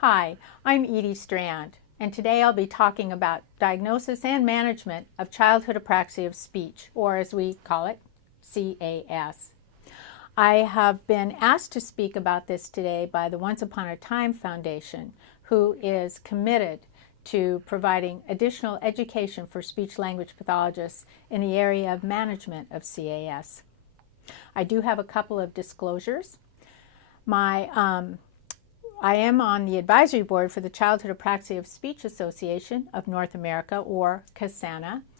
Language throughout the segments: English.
Hi, I'm Edie Strand, and today I'll be talking about diagnosis and management of childhood apraxia of speech, or as we call it, CAS. I have been asked to speak about this today by the Once Upon a Time Foundation, who is committed to providing additional education for speech-language pathologists in the area of management of CAS. I do have a couple of disclosures. I am on the advisory board for the Childhood Apraxia of Speech Association of North America, or CAS,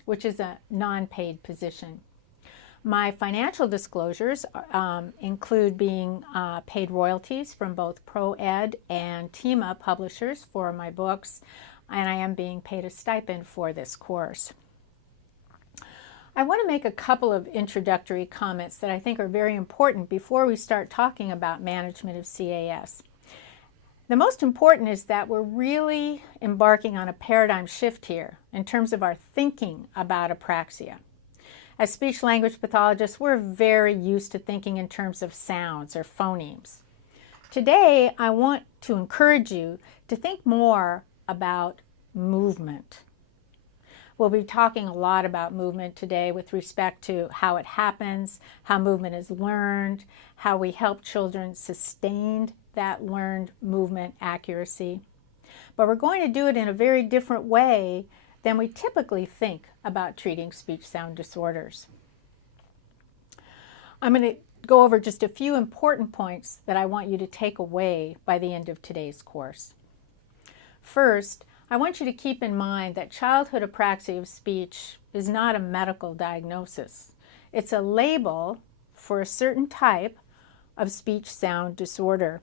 which is a non-paid position. My financial disclosures include being paid royalties from both ProEd and TEMA publishers for my books, and I am being paid a stipend for this course. I want to make a couple of introductory comments that I think are very important before we start talking about management of CAS. The most important is that we're really embarking on a paradigm shift here in terms of our thinking about apraxia. As speech-language pathologists, we're very used to thinking in terms of sounds or phonemes. Today, I want to encourage you to think more about movement. We'll be talking a lot about movement today with respect to how it happens, how movement is learned, how we help children sustain that learned movement accuracy. But we're going to do it in a very different way than we typically think about treating speech sound disorders. I'm going to go over just a few important points that I want you to take away by the end of today's course. First, I want you to keep in mind that childhood apraxia of speech is not a medical diagnosis. It's a label for a certain type of speech sound disorder.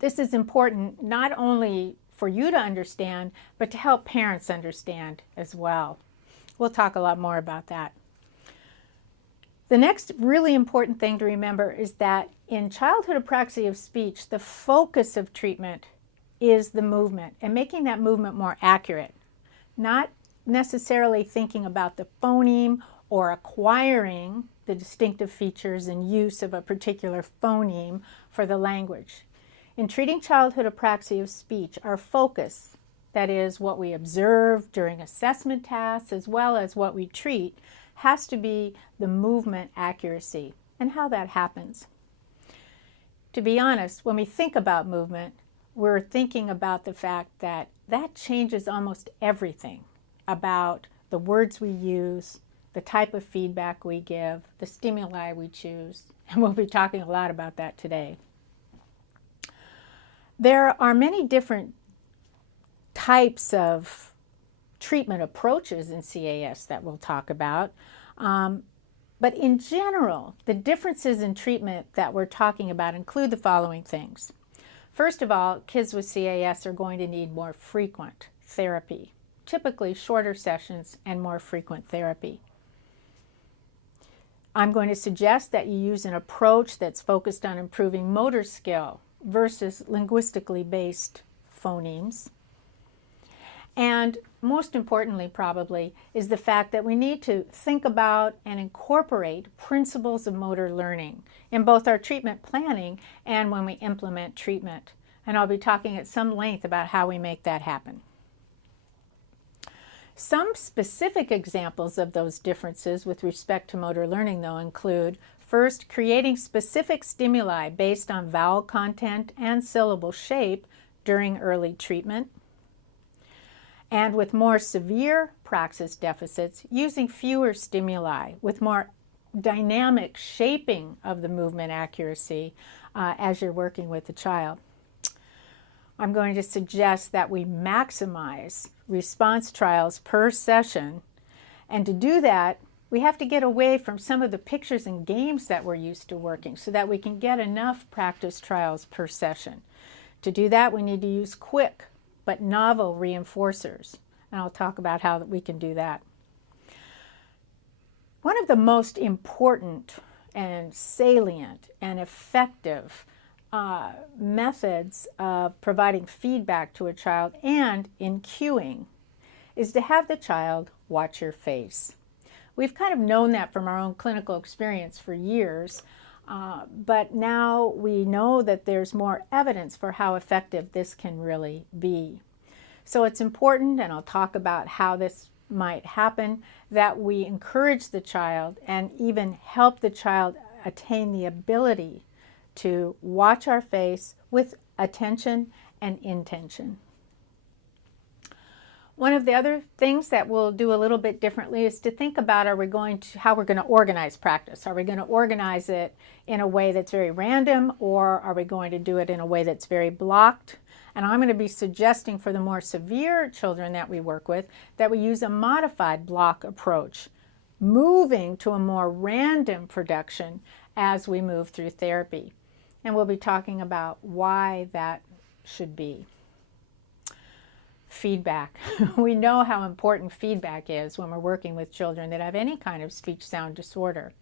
This is important not only for you to understand, but to help parents understand as well. We'll talk a lot more about that. The next really important thing to remember is that in childhood apraxia of speech, the focus of treatment is the movement and making that movement more accurate, not necessarily thinking about the phoneme or acquiring the distinctive features and use of a particular phoneme for the language. In treating childhood apraxia of speech, our focus, that is what we observe during assessment tasks as well as what we treat, has to be the movement accuracy and how that happens. To be honest, when we think about movement, we're thinking about the fact that that changes almost everything about the words we use, the type of feedback we give, the stimuli we choose, and we'll be talking a lot about that today. There are many different types of treatment approaches in CAS that we'll talk about, but in general, the differences in treatment that we're talking about include the following things. First of all, kids with CAS are going to need more frequent therapy, typically shorter sessions and more frequent therapy. I'm going to suggest that you use an approach that's focused on improving motor skill versus linguistically based phonemes. And most importantly, probably, is the fact that we need to think about and incorporate principles of motor learning in both our treatment planning and when we implement treatment. And I'll be talking at some length about how we make that happen. Some specific examples of those differences with respect to motor learning, though, include first, creating specific stimuli based on vowel content and syllable shape during early treatment. And with more severe praxis deficits, using fewer stimuli with more dynamic shaping of the movement accuracy as you're working with the child. I'm going to suggest that we maximize response trials per session, and to do that, we have to get away from some of the pictures and games that we're used to working so that we can get enough practice trials per session. To do that, we need to use quick but novel reinforcers, and I'll talk about how we can do that. One of the most important and salient and effective methods of providing feedback to a child and in cueing is to have the child watch your face. We've kind of known that from our own clinical experience for years, But now we know that there's more evidence for how effective this can really be. So it's important, and I'll talk about how this might happen, that we encourage the child and even help the child attain the ability to watch our face with attention and intention. One of the other things that we'll do a little bit differently is to think about how we're going to organize practice. Are we going to organize it in a way that's very random, or are we going to do it in a way that's very blocked? And I'm going to be suggesting for the more severe children that we work with that we use a modified block approach, moving to a more random production as we move through therapy. And we'll be talking about why that should be. Feedback. We know how important feedback is when we're working with children that have any kind of speech sound disorder.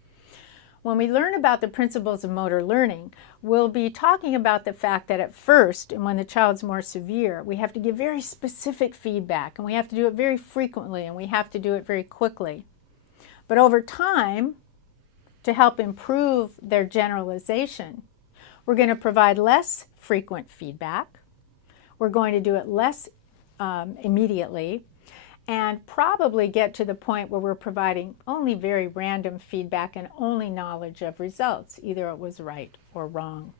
When we learn about the principles of motor learning, we'll be talking about the fact that at first, and when the child's more severe, we have to give very specific feedback, and we have to do it very frequently, and we have to do it very quickly. But over time, to help improve their generalization, we're going to provide less frequent feedback. We're going to do it less immediately, and probably get to the point where we're providing only very random feedback and only knowledge of results, either it was right or wrong.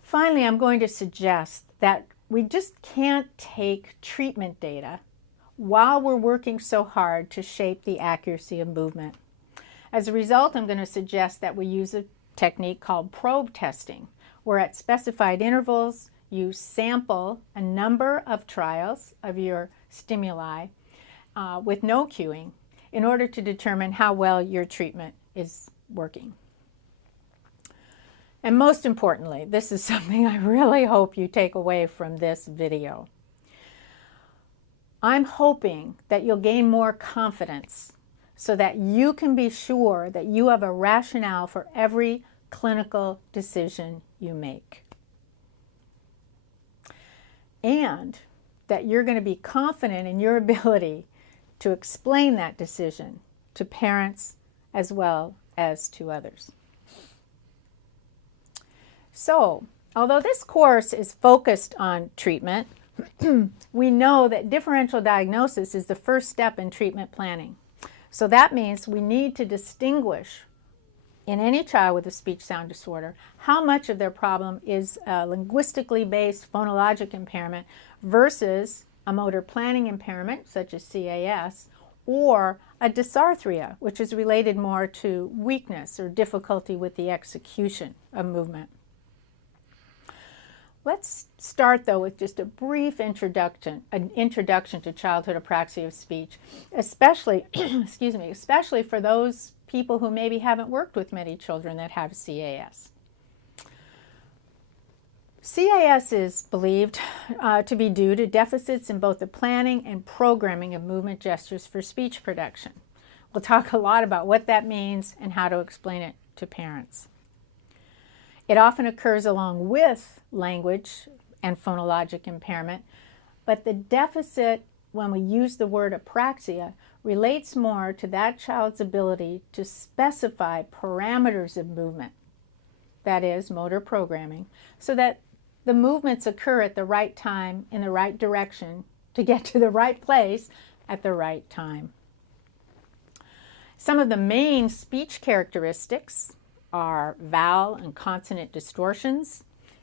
Finally, I'm going to suggest that we just can't take treatment data while we're working so hard to shape the accuracy of movement. As a result, I'm going to suggest that we use a technique called probe testing, where at specified intervals, you sample a number of trials of your stimuli with no cueing in order to determine how well your treatment is working. And most importantly, this is something I really hope you take away from this video. I'm hoping that you'll gain more confidence so that you can be sure that you have a rationale for every clinical decision you make. And that you're going to be confident in your ability to explain that decision to parents as well as to others. So, although this course is focused on treatment, we know that differential diagnosis is the first step in treatment planning. So that means we need to distinguish in any child with a speech sound disorder how much of their problem is a linguistically based phonologic impairment versus a motor planning impairment, such as CAS, or a dysarthria, which is related more to weakness or difficulty with the execution of movement. Let's start, though, with just a brief introduction to childhood apraxia of speech, especially, especially for those people who maybe haven't worked with many children that have CAS. CAS is believed to be due to deficits in both the planning and programming of movement gestures for speech production. We'll talk a lot about what that means and how to explain it to parents. It often occurs along with language and phonologic impairment, but the deficit, when we use the word apraxia, relates more to that child's ability to specify parameters of movement, that is, motor programming, so that the movements occur at the right time in the right direction to get to the right place at the right time. Some of the main speech characteristics are vowel and consonant distortions,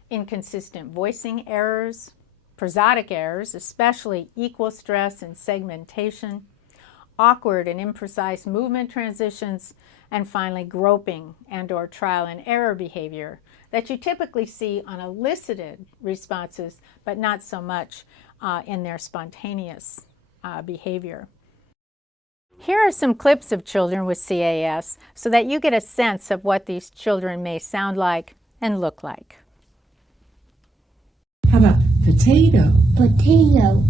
inconsistent voicing errors, prosodic errors, especially equal stress and segmentation, awkward and imprecise movement transitions, and finally groping and or trial and error behavior that you typically see on elicited responses, but not so much in their spontaneous behavior. Here are some clips of children with CAS so that you get a sense of what these children may sound like and look like. How about potato? Potato.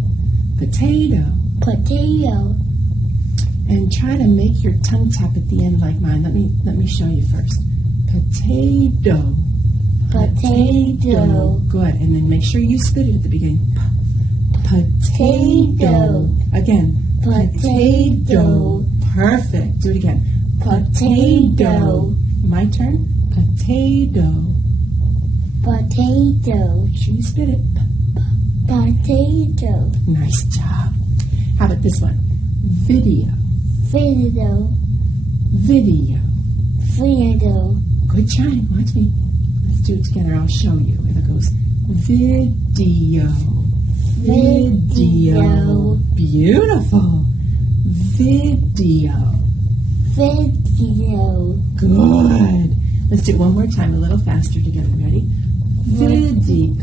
Potato. Potato. And try to make your tongue tap at the end like mine. Let me show you first. Potato. Potato. Good. And then make sure you spit it at the beginning. Potato. Again. Potato. Perfect. Do it again. Potato. My turn. Potato. Potato. Sure you spit it. Potato. Nice job. How about this one? Video. Video. Video. Video. Good try. Watch me. Let's do it together. I'll show you. It goes video. Video. Beautiful. Video. Video. Good. Let's do it one more time, a little faster together. Ready? Video.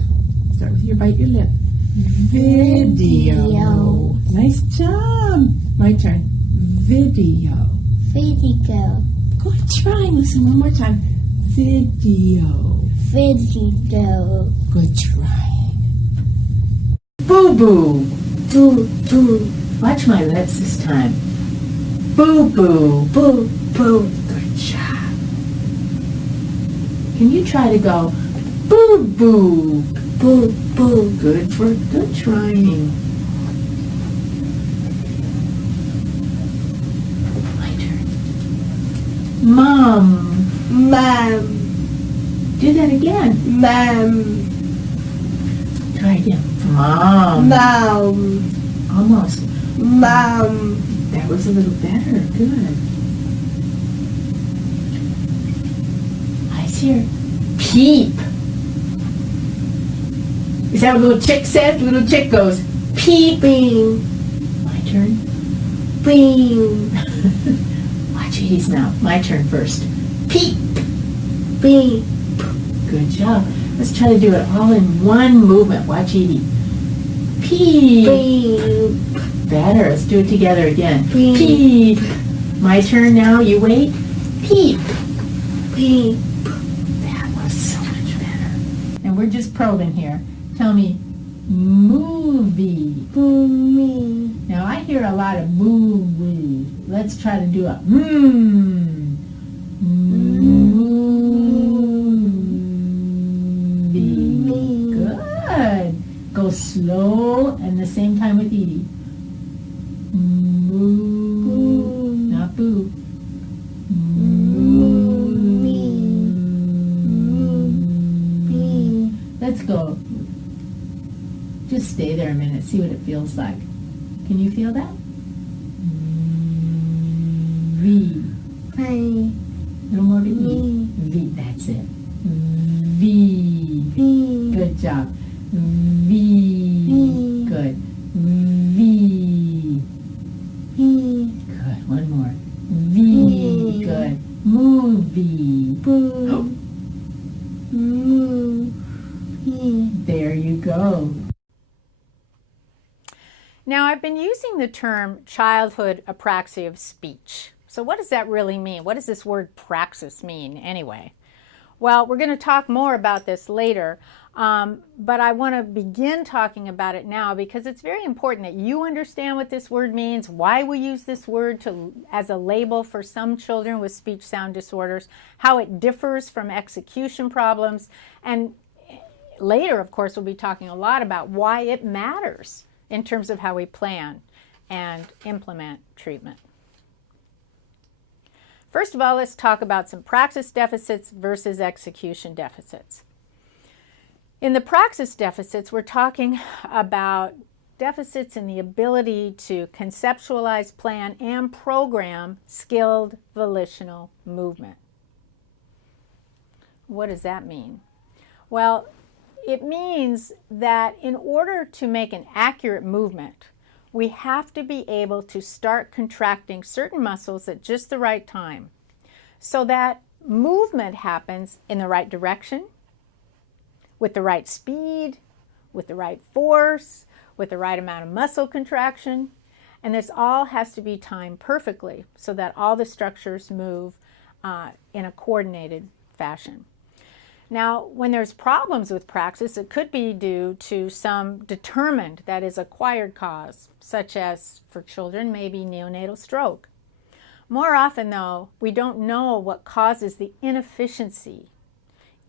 Start with your bite your lip. Video. Nice job. My turn. Video. Video. Good try. Listen one more time. Video. Video. Good trying. Boo boo. Boo boo. Watch my lips this time. Boo boo. Boo boo. Good job. Can you try to go boo boo? Boo boo. Good trying. My turn. Mom. Mom. Do that again. Mom. Try again. Mom. Mom. Almost. Mom. That was a little better. Good. Eyes here. Peep. Is that what little chick says? Little chick goes, peeping. My turn. Bing. Watch Edie's now. My turn first. Peep. Bing. Good job. Let's try to do it all in one movement. Watch Edie. Peep. Bing. Better. Let's do it together again. Peep. Peep. My turn now. You wait. Peep. Bing. That was so much better. And we're just probing here. Tell me, movie. Movie. Now I hear a lot of movie. Let's try to do a movie. Good. Go slow and the same time with Edie. Moo. Not boo. Movie. Let's go. Just stay there a minute, see what it feels like. Can you feel that? V. Play. A little more of an E. V. That's it. V. V. Good job. V. Good. V. V. Good. One more. V. Good. Movie. Boo. Movie. There you go. Now, I've been using the term childhood apraxia of speech. So what does that really mean? What does this word praxis mean anyway? Well, we're going to talk more about this later, but I want to begin talking about it now because it's very important that you understand what this word means, why we use this word as a label for some children with speech sound disorders, how it differs from execution problems, and later, of course, we'll be talking a lot about why it matters in terms of how we plan and implement treatment. First of all, let's talk about some praxis deficits versus execution deficits. In the praxis deficits, we're talking about deficits in the ability to conceptualize, plan, and program skilled volitional movement. What does that mean? Well, it means that in order to make an accurate movement, we have to be able to start contracting certain muscles at just the right time so that movement happens in the right direction, with the right speed, with the right force, with the right amount of muscle contraction. And this all has to be timed perfectly so that all the structures move in a coordinated fashion. Now, when there's problems with praxis, it could be due to some determined, that is acquired cause, such as for children, maybe neonatal stroke. More often though, we don't know what causes the inefficiency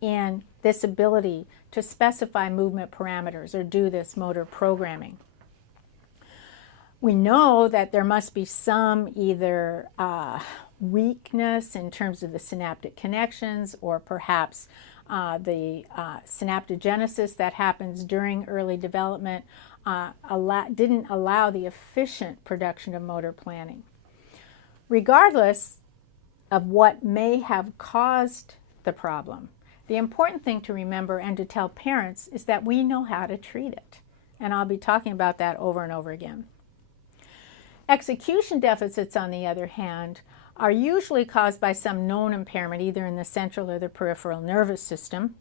in this ability to specify movement parameters or do this motor programming. We know that there must be some either weakness in terms of the synaptic connections, or perhaps the synaptogenesis that happens during early development didn't allow the efficient production of motor planning. Regardless of what may have caused the problem, the important thing to remember and to tell parents is that we know how to treat it. And I'll be talking about that over and over again. Execution deficits, on the other hand, are usually caused by some known impairment, either in the central or the peripheral nervous system.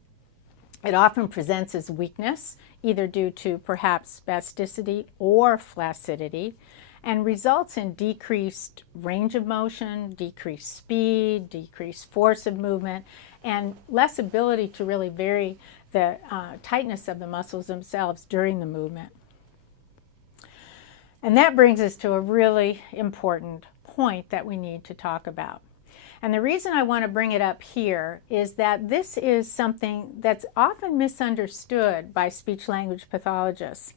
It often presents as weakness, either due to perhaps spasticity or flaccidity, and results in decreased range of motion, decreased speed, decreased force of movement, and less ability to really vary the tightness of the muscles themselves during the movement. And that brings us to a really important point that we need to talk about. And the reason I want to bring it up here is that this is something that's often misunderstood by speech-language pathologists.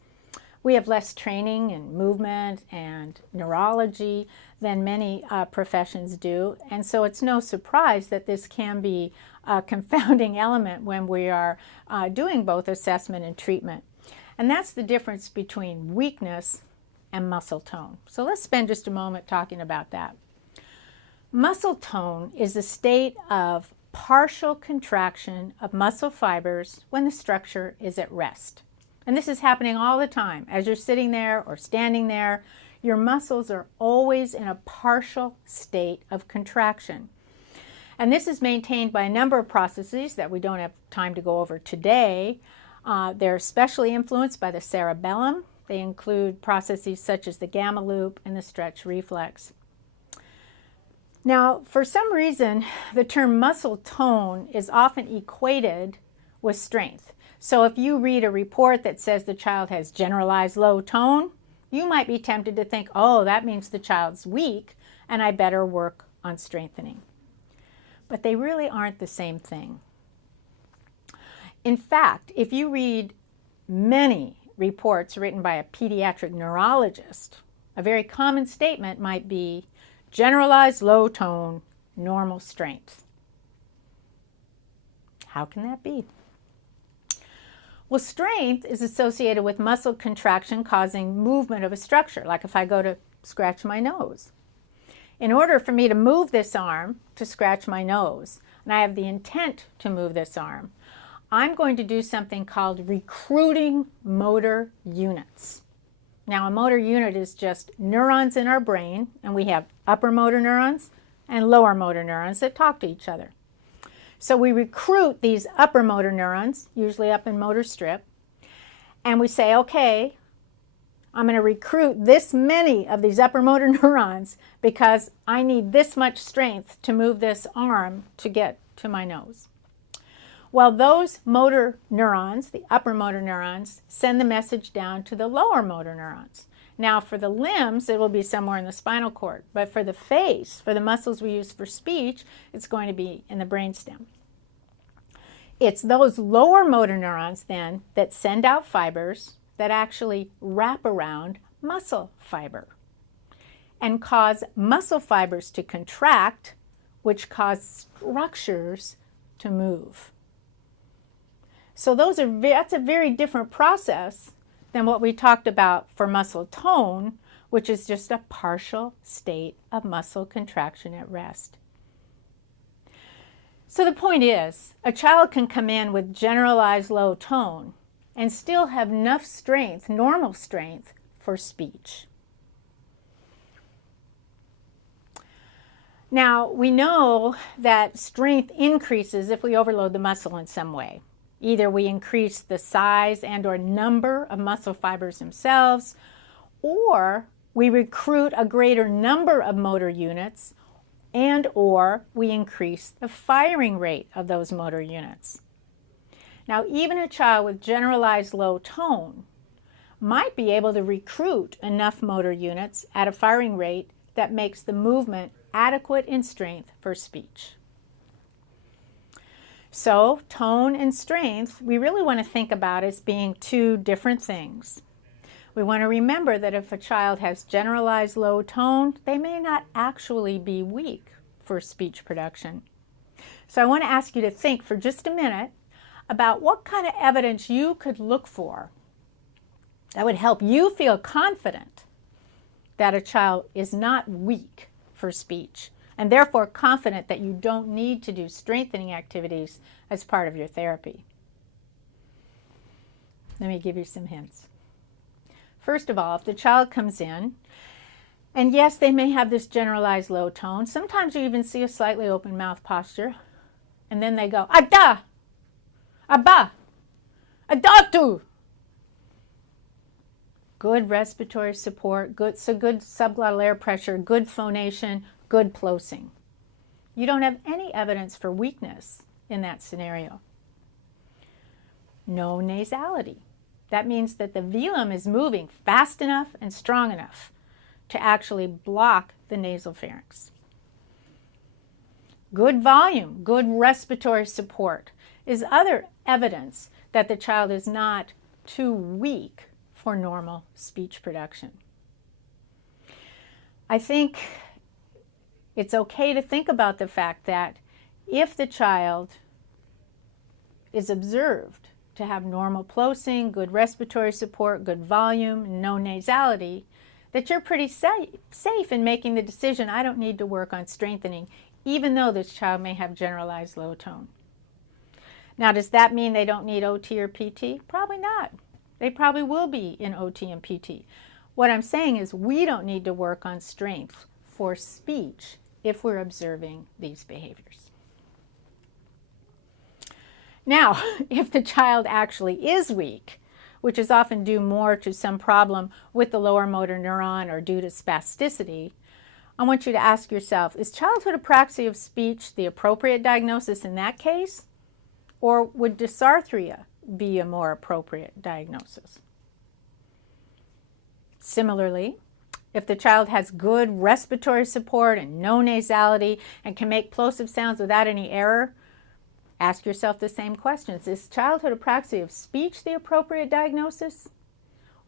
We have less training in movement and neurology than many professions do, and so it's no surprise that this can be a confounding element when we are doing both assessment and treatment. And that's the difference between weakness and muscle tone. So let's spend just a moment talking about that. Muscle tone is a state of partial contraction of muscle fibers when the structure is at rest. And this is happening all the time. As you're sitting there or standing there, your muscles are always in a partial state of contraction. And this is maintained by a number of processes that we don't have time to go over today. They're especially influenced by the cerebellum. They include processes such as the gamma loop and the stretch reflex. Now, for some reason, the term muscle tone is often equated with strength. So if you read a report that says the child has generalized low tone, you might be tempted to think, oh, that means the child's weak and I better work on strengthening. But they really aren't the same thing. In fact, if you read many reports written by a pediatric neurologist, a very common statement might be generalized low tone, normal strength. How can that be? Well, strength is associated with muscle contraction causing movement of a structure, like if I go to scratch my nose. In order for me to move this arm to scratch my nose, and I have the intent to move this arm, I'm going to do something called recruiting motor units. Now, a motor unit is just neurons in our brain, and we have upper motor neurons and lower motor neurons that talk to each other. So we recruit these upper motor neurons, usually up in motor strip, and we say, okay, I'm going to recruit this many of these upper motor neurons because I need this much strength to move this arm to get to my nose. Well, those motor neurons, the upper motor neurons, send the message down to the lower motor neurons. Now, for the limbs, it will be somewhere in the spinal cord. But for the face, for the muscles we use for speech, it's going to be in the brainstem. It's those lower motor neurons, then, that send out fibers that actually wrap around muscle fiber and cause muscle fibers to contract, which cause structures to move. So that's a very different process than what we talked about for muscle tone, which is just a partial state of muscle contraction at rest. So the point is, a child can come in with generalized low tone and still have enough strength, normal strength, for speech. Now, we know that strength increases if we overload the muscle in some way. Either we increase the size and or number of muscle fibers themselves, or we recruit a greater number of motor units, and or we increase the firing rate of those motor units. Now, even a child with generalized low tone might be able to recruit enough motor units at a firing rate that makes the movement adequate in strength for speech. So, tone and strength, we really want to think about as being two different things. We want to remember that if a child has generalized low tone, they may not actually be weak. for speech production. So I want to ask you to think for just a minute about what kind of evidence you could look for that would help you feel confident that a child is not weak for speech, and therefore confident that you don't need to do strengthening activities as part of your therapy. Let me give you some hints. First of all, if the child comes in, and yes, they may have this generalized low tone, sometimes you even see a slightly open mouth posture, and then they go, ada, aba, adatu. Good respiratory support, good subglottal air pressure, good phonation, good plosing. You don't have any evidence for weakness in that scenario. No nasality. That means that the velum is moving fast enough and strong enough to actually block the nasal pharynx. Good volume, good respiratory support is other evidence that the child is not too weak for normal speech production. I think it's okay to think about the fact that if the child is observed to have normal plosing, good respiratory support, good volume, no nasality, that you're pretty safe in making the decision, I don't need to work on strengthening, even though this child may have generalized low tone. Now, does that mean they don't need OT or PT? Probably not. They probably will be in OT and PT. What I'm saying is we don't need to work on strength for speech if we're observing these behaviors. Now, if the child actually is weak, which is often due more to some problem with the lower motor neuron or due to spasticity, I want you to ask yourself, is childhood apraxia of speech the appropriate diagnosis in that case? Or would dysarthria be a more appropriate diagnosis? Similarly, if the child has good respiratory support and no nasality and can make plosive sounds without any error, ask yourself the same questions. Is childhood apraxia of speech the appropriate diagnosis?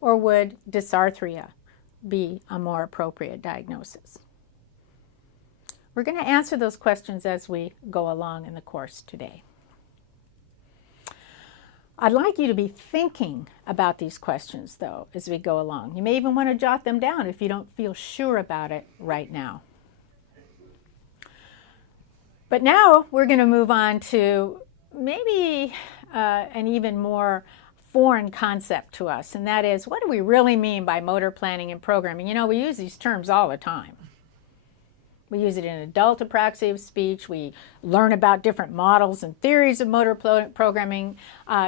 Or would dysarthria be a more appropriate diagnosis? We're going to answer those questions as we go along in the course today. I'd like you to be thinking about these questions, though, as we go along. You may even want to jot them down if you don't feel sure about it right now. But now we're going to move on to maybe an even more foreign concept to us, and that is, what do we really mean by motor planning and programming? You know, we use these terms all the time. We use it in adult apraxia of speech. We learn about different models and theories of motor programming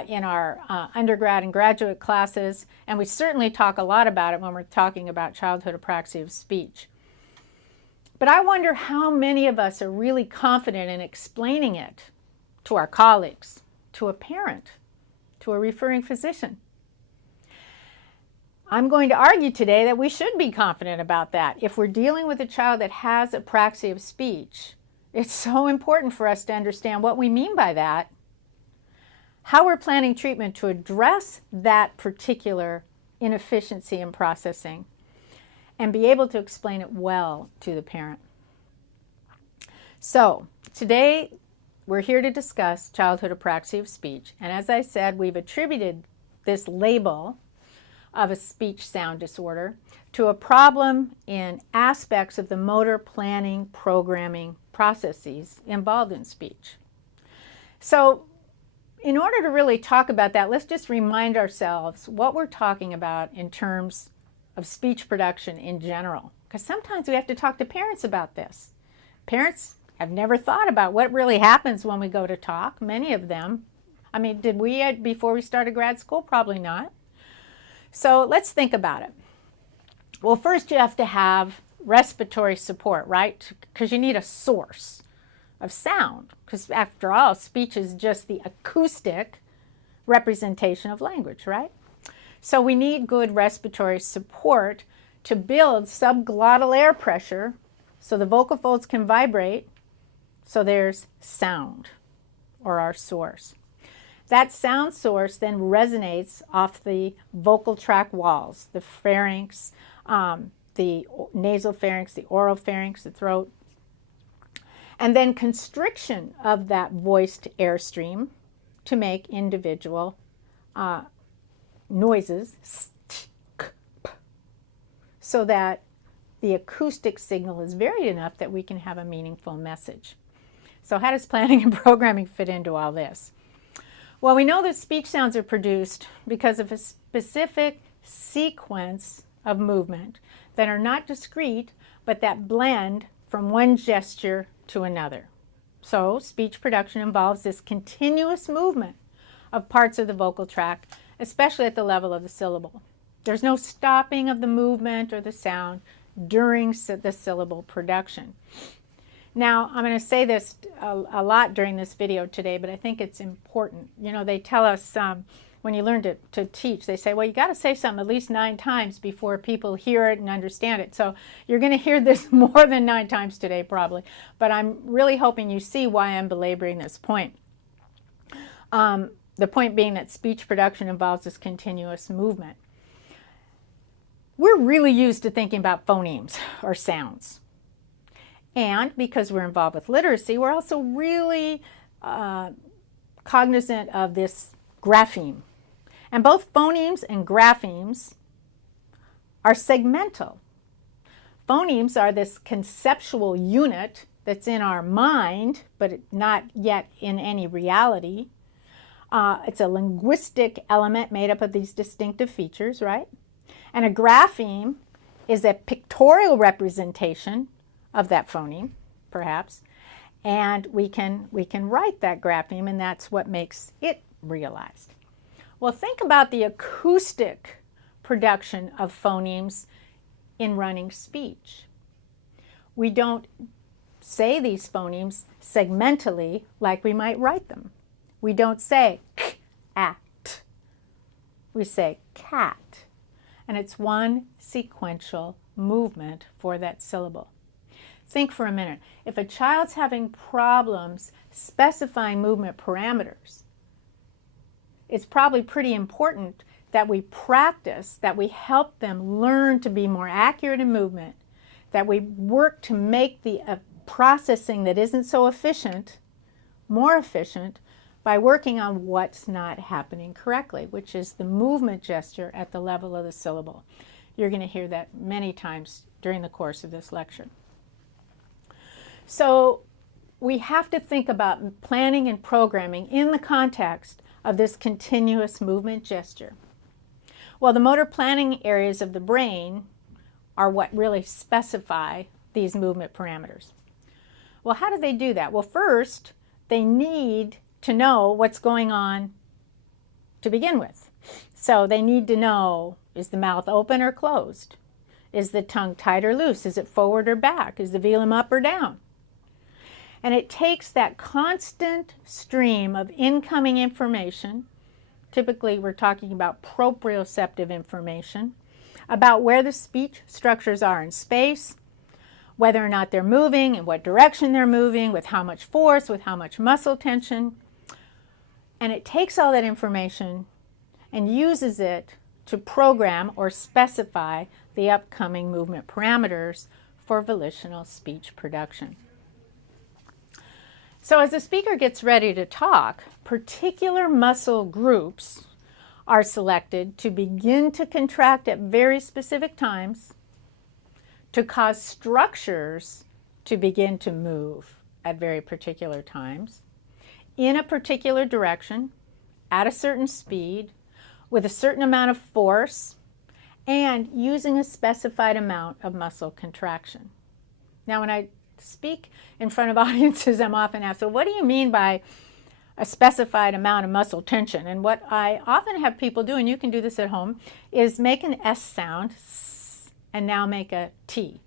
in our undergrad and graduate classes, and we certainly talk a lot about it when we're talking about childhood apraxia of speech. But I wonder how many of us are really confident in explaining it to our colleagues, to a parent, to a referring physician. I'm going to argue today that we should be confident about that. If we're dealing with a child that has apraxia of speech, it's so important for us to understand what we mean by that, how we're planning treatment to address that particular inefficiency in processing, and be able to explain it well to the parent. So today we're here to discuss childhood apraxia of speech, and as I said, we've attributed this label of a speech sound disorder to a problem in aspects of the motor planning programming processes involved in speech. So in order to really talk about that, let's just remind ourselves what we're talking about in terms of speech production in general, because sometimes we have to talk to parents about this. Parents have never thought about what really happens when we go to talk, many of them. I mean, did we before we started grad school? Probably not. So let's think about it. Well, first you have to have respiratory support, right? Because you need a source of sound, because after all, speech is just the acoustic representation of language, right? So we need good respiratory support to build subglottal air pressure so the vocal folds can vibrate, so there's sound, or our source. That sound source then resonates off the vocal tract walls, the pharynx, the nasal pharynx, the oral pharynx, the throat. and then constriction of that voiced airstream to make individual noises, so that the acoustic signal is varied enough that we can have a meaningful message. So how does planning and programming fit into all this? Well, we know that speech sounds are produced because of a specific sequence of movement that are not discrete, but that blend from one gesture to another. So speech production involves this continuous movement of parts of the vocal tract, especially at the level of the syllable. There's no stopping of the movement or the sound during the syllable production. Now, I'm going to say this a lot during this video today, but I think it's important. You know, they tell us when you learn to teach, they say, well, you got to say something at least 9 times before people hear it and understand it. So you're going to hear this more than 9 times today, probably. But I'm really hoping you see why I'm belaboring this point. The point being that speech production involves this continuous movement. We're really used to thinking about phonemes or sounds. And because we're involved with literacy, we're also really cognizant of this grapheme. And both phonemes and graphemes are segmental. Phonemes are this conceptual unit that's in our mind, but not yet in any reality. It's a linguistic element made up of these distinctive features, right? And a grapheme is a pictorial representation of that phoneme, perhaps, and we can write that grapheme, and that's what makes it realized. Well, think about the acoustic production of phonemes in running speech. We don't say these phonemes segmentally like we might write them. We don't say k, at. We say cat, and it's one sequential movement for that syllable. Think for a minute. If a child's having problems specifying movement parameters, it's probably pretty important that we practice, that we help them learn to be more accurate in movement, that we work to make the processing that isn't so efficient more efficient by working on what's not happening correctly, which is the movement gesture at the level of the syllable. You're going to hear that many times during the course of this lecture. So we have to think about planning and programming in the context of this continuous movement gesture. Well, the motor planning areas of the brain are what really specify these movement parameters. Well, how do they do that? Well, first, they need to know what's going on to begin with. So they need to know, is the mouth open or closed? Is the tongue tight or loose? Is it forward or back? Is the velum up or down? And it takes that constant stream of incoming information, typically we're talking about proprioceptive information, about where the speech structures are in space, whether or not they're moving, in what direction they're moving, with how much force, with how much muscle tension. And it takes all that information and uses it to program or specify the upcoming movement parameters for volitional speech production. So as the speaker gets ready to talk, particular muscle groups are selected to begin to contract at very specific times to cause structures to begin to move at very particular times, in a particular direction, at a certain speed, with a certain amount of force, and using a specified amount of muscle contraction. Now, when I speak in front of audiences, I'm often asked, so what do you mean by a specified amount of muscle tension? And what I often have people do, and you can do this at home, is make an S sound and now make a T.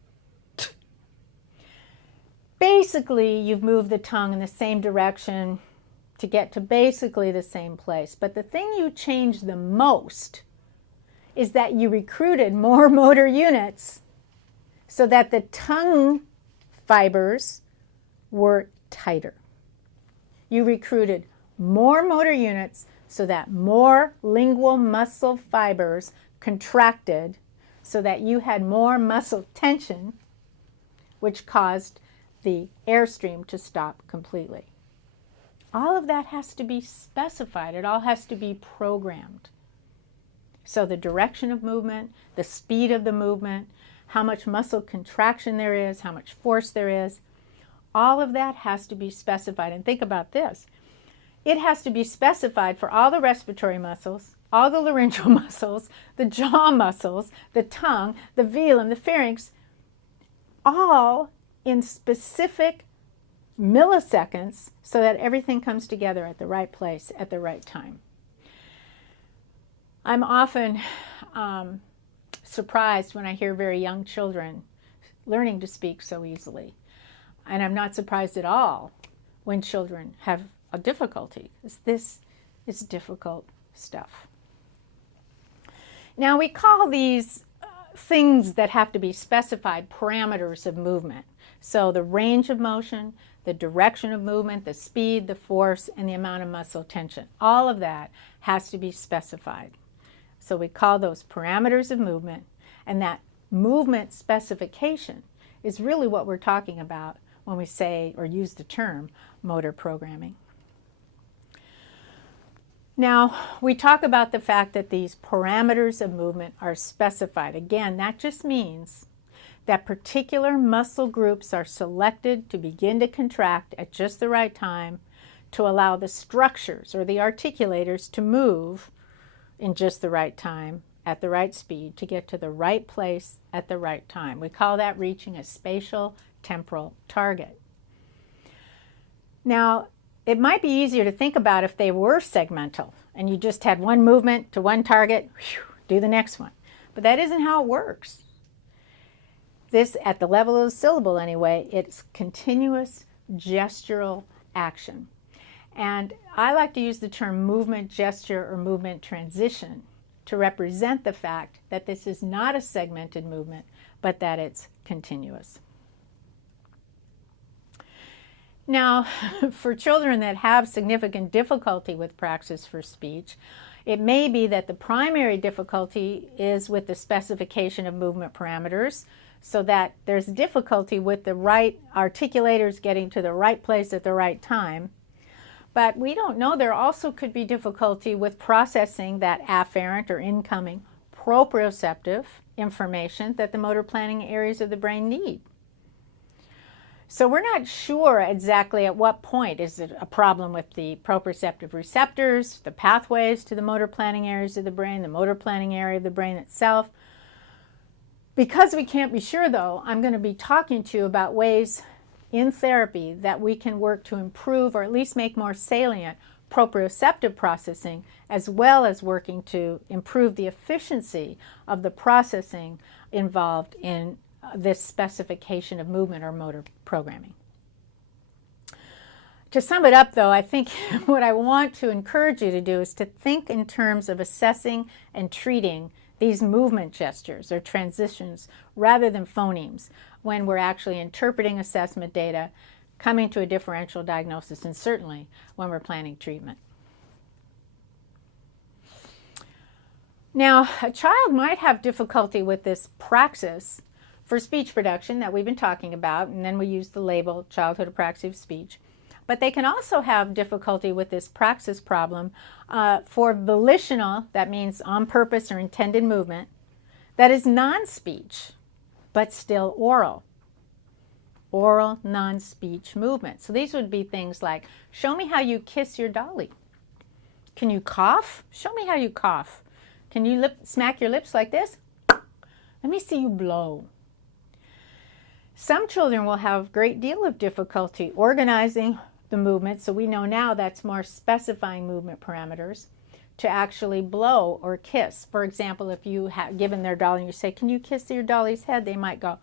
Basically, you've moved the tongue in the same direction to get to basically the same place. But the thing you changed the most is that you recruited more motor units so that the tongue fibers were tighter. You recruited more motor units so that more lingual muscle fibers contracted so that you had more muscle tension, which caused the airstream to stop completely. All of that has to be specified. It all has to be programmed. So the direction of movement, the speed of the movement, how much muscle contraction there is, how much force there is, all of that has to be specified. And think about this. It has to be specified for all the respiratory muscles, all the laryngeal muscles, the jaw muscles, the tongue, the velum, the pharynx, all in specific milliseconds so that everything comes together at the right place at the right time. I'm often surprised when I hear very young children learning to speak so easily. And I'm not surprised at all when children have a difficulty, because this is difficult stuff. Now we call these things that have to be specified parameters of movement. So the range of motion, the direction of movement, the speed, the force, and the amount of muscle tension. All of that has to be specified. So we call those parameters of movement, and that movement specification is really what we're talking about when we say or use the term motor programming. Now, we talk about the fact that these parameters of movement are specified. Again, that just means that particular muscle groups are selected to begin to contract at just the right time to allow the structures or the articulators to move in just the right time at the right speed to get to the right place at the right time. We call that reaching a spatial temporal target. Now, it might be easier to think about if they were segmental and you just had one movement to one target, whew, do the next one. But that isn't how it works. This, at the level of the syllable anyway, it's continuous gestural action. And I like to use the term movement gesture or movement transition to represent the fact that this is not a segmented movement, but that it's continuous. Now, for children that have significant difficulty with praxis for speech, it may be that the primary difficulty is with the specification of movement parameters, so that there's difficulty with the right articulators getting to the right place at the right time. But we don't know, there also could be difficulty with processing that afferent or incoming proprioceptive information that the motor planning areas of the brain need. So we're not sure exactly at what point is it a problem with the proprioceptive receptors, the pathways to the motor planning areas of the brain, the motor planning area of the brain itself. Because we can't be sure, though, I'm going to be talking to you about ways in therapy that we can work to improve or at least make more salient proprioceptive processing, as well as working to improve the efficiency of the processing involved in this specification of movement or motor programming. To sum it up, though, I think what I want to encourage you to do is to think in terms of assessing and treating these movement gestures or transitions rather than phonemes when we're actually interpreting assessment data, coming to a differential diagnosis, and certainly when we're planning treatment. Now, a child might have difficulty with this praxis for speech production that we've been talking about, and then we use the label childhood apraxia of speech. But they can also have difficulty with this praxis problem for volitional, that means on purpose or intended movement, that is non-speech, but still oral. Oral, non-speech movement. So these would be things like, show me how you kiss your dolly. Can you cough? Show me how you cough. Can you smack your lips like this? Let me see you blow. Some children will have a great deal of difficulty organizing the movement, so we know now that's more specifying movement parameters to actually blow or kiss. For example, if you have given their dolly and you say, can you kiss your dolly's head? They might go,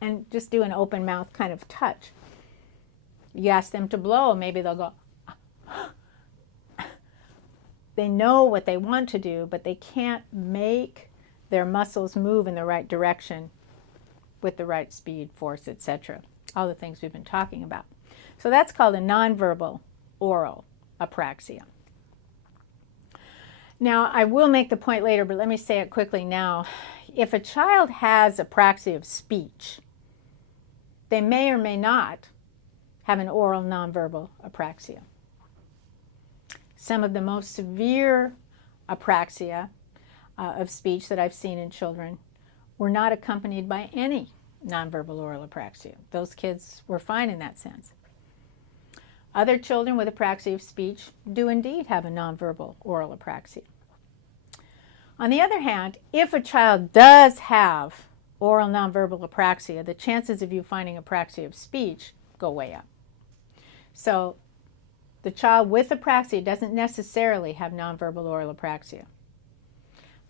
and just do an open mouth kind of touch. You ask them to blow, maybe they'll go, they know what they want to do, but they can't make their muscles move in the right direction with the right speed, force, etc. All the things we've been talking about. So that's called a nonverbal oral apraxia. Now, I will make the point later, but let me say it quickly now. If a child has apraxia of speech, they may or may not have an oral nonverbal apraxia. Some of the most severe apraxia of speech that I've seen in children were not accompanied by any nonverbal oral apraxia. Those kids were fine in that sense. Other children with apraxia of speech do indeed have a nonverbal oral apraxia. On the other hand, if a child does have oral nonverbal apraxia, the chances of you finding apraxia of speech go way up. So the child with apraxia doesn't necessarily have nonverbal oral apraxia.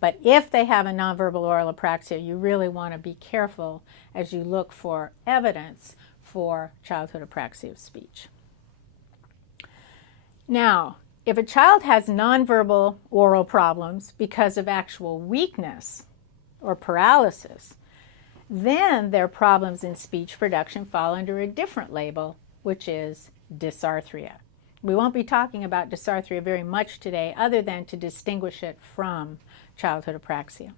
But if they have a nonverbal oral apraxia, you really want to be careful as you look for evidence for childhood apraxia of speech. Now, if a child has nonverbal oral problems because of actual weakness or paralysis, then their problems in speech production fall under a different label, which is dysarthria. We won't be talking about dysarthria very much today, other than to distinguish it from childhood apraxia.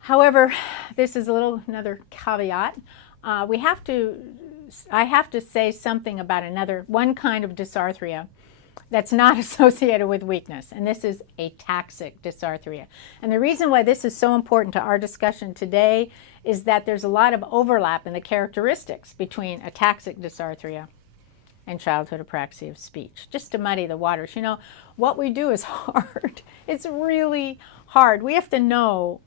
However, this is another caveat. I have to say something about one kind of dysarthria that's not associated with weakness, and this is ataxic dysarthria. And the reason why this is so important to our discussion today is that there's a lot of overlap in the characteristics between ataxic dysarthria and childhood apraxia of speech, just to muddy the waters. You know, what we do is hard. It's really hard. We have to know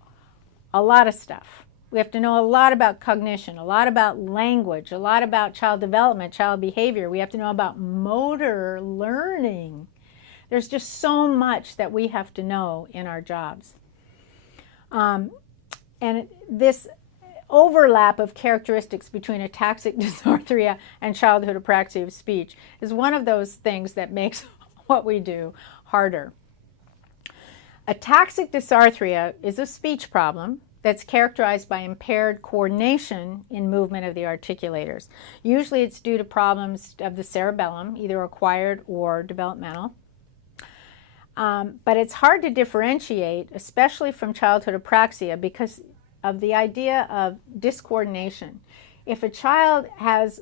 a lot of stuff. We have to know a lot about cognition, a lot about language, a lot about child development, child behavior. We have to know about motor learning. There's just so much that we have to know in our jobs. And this overlap of characteristics between ataxic dysarthria and childhood apraxia of speech is one of those things that makes what we do harder. Ataxic dysarthria is a speech problem that's characterized by impaired coordination in movement of the articulators. Usually it's due to problems of the cerebellum, either acquired or developmental. But it's hard to differentiate, especially from childhood apraxia, because of the idea of discoordination. If a child has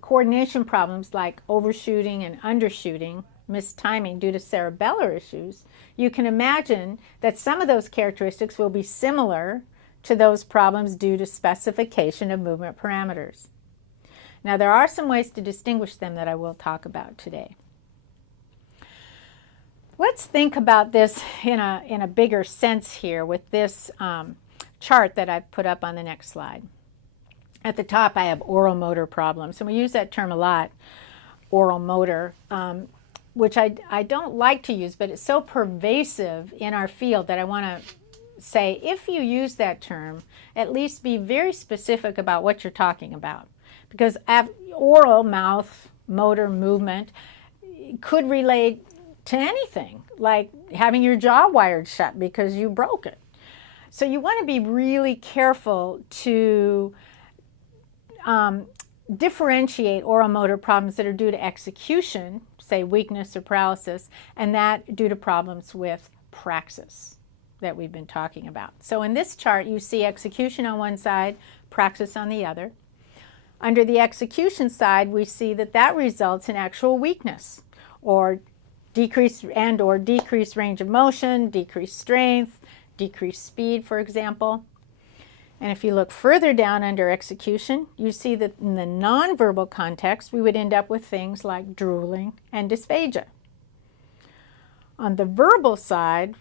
coordination problems like overshooting and undershooting, mistiming due to cerebellar issues, you can imagine that some of those characteristics will be similar to those problems due to specification of movement parameters. Now, there are some ways to distinguish them that I will talk about today. Let's think about this in a bigger sense here with this chart that I've put up on the next slide. At the top, I have oral motor problems, and we use that term a lot, oral motor, which I don't like to use, but it's so pervasive in our field that I want to say, if you use that term, at least be very specific about what you're talking about. Because oral, mouth, motor movement could relate to anything, like having your jaw wired shut because you broke it. So you want to be really careful to differentiate oral motor problems that are due to execution, say weakness or paralysis, and that due to problems with praxis that we've been talking about. So in this chart, you see execution on one side, praxis on the other. Under the execution side, we see that results in actual weakness, or decreased range of motion, decreased strength, decreased speed, for example. And if you look further down under execution, you see that in the nonverbal context, we would end up with things like drooling and dysphagia. On the verbal side,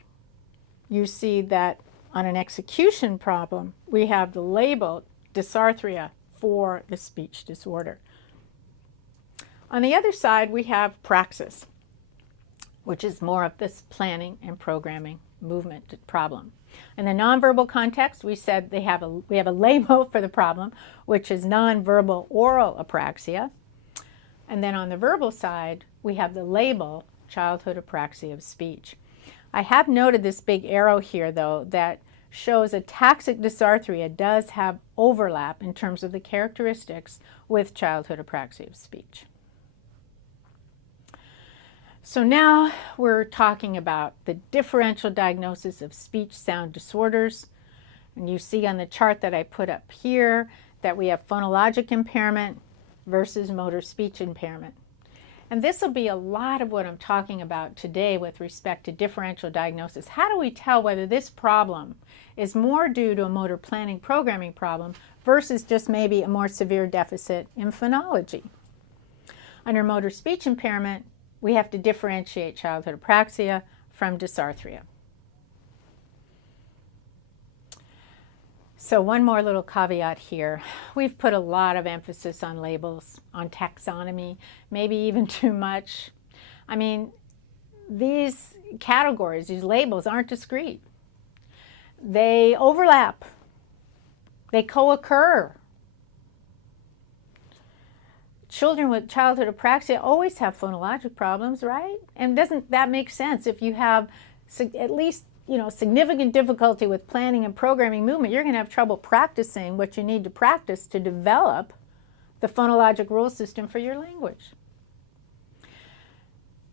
you see that on an execution problem, we have the label dysarthria for the speech disorder. On the other side, we have praxis, which is more of this planning and programming movement problem. In the nonverbal context, we said we have a label for the problem, which is nonverbal oral apraxia. And then on the verbal side, we have the label childhood apraxia of speech. I have noted this big arrow here, though, that shows ataxic dysarthria does have overlap in terms of the characteristics with childhood apraxia of speech. So now we're talking about the differential diagnosis of speech sound disorders. And you see on the chart that I put up here that we have phonologic impairment versus motor speech impairment. And this will be a lot of what I'm talking about today with respect to differential diagnosis. How do we tell whether this problem is more due to a motor planning programming problem versus just maybe a more severe deficit in phonology? Under motor speech impairment, we have to differentiate childhood apraxia from dysarthria. So one more little caveat here. We've put a lot of emphasis on labels, on taxonomy, maybe even too much. I mean, these categories, these labels aren't discrete. They overlap. They co-occur. Children with childhood apraxia always have phonologic problems, right? And doesn't that make sense? If you have at least significant difficulty with planning and programming movement, you're going to have trouble practicing what you need to practice to develop the phonologic rule system for your language.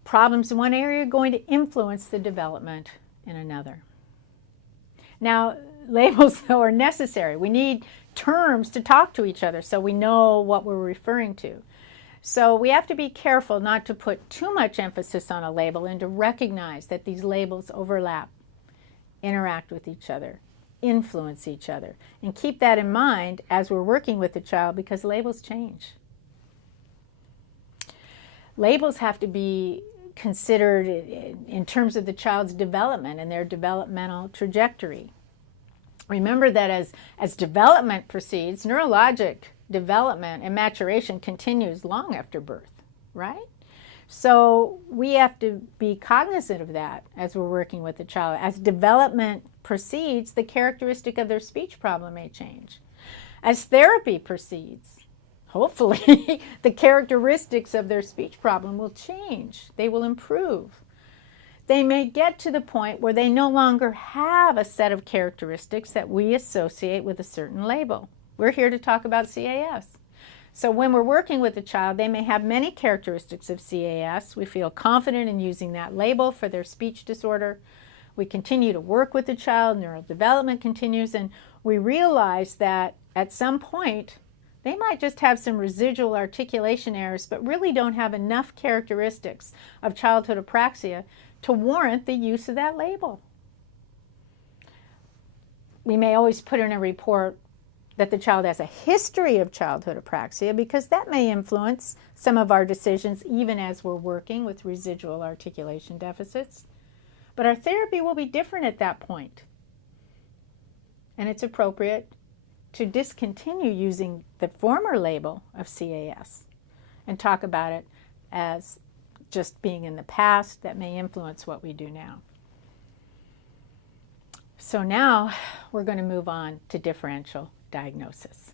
Problems in one area are going to influence the development in another. Now, labels, though, are necessary. We need terms to talk to each other so we know what we're referring to. So we have to be careful not to put too much emphasis on a label and to recognize that these labels overlap, interact with each other, influence each other. And keep that in mind as we're working with the child, because labels change. Labels have to be considered in terms of the child's development and their developmental trajectory. Remember that as development proceeds, neurologic development and maturation continues long after birth, right? So we have to be cognizant of that as we're working with the child. As development proceeds, the characteristic of their speech problem may change. As therapy proceeds, hopefully the characteristics of their speech problem will change. They will improve. They may get to the point where they no longer have a set of characteristics that we associate with a certain label. We're here to talk about CAS. So when we're working with a child, they may have many characteristics of CAS. We feel confident in using that label for their speech disorder. We continue to work with the child, neural development continues, and we realize that at some point, they might just have some residual articulation errors, but really don't have enough characteristics of childhood apraxia to warrant the use of that label. We may always put in a report that the child has a history of childhood apraxia, because that may influence some of our decisions even as we're working with residual articulation deficits. But our therapy will be different at that point. And it's appropriate to discontinue using the former label of CAS and talk about it as just being in the past that may influence what we do now. So now we're going to move on to differential diagnosis.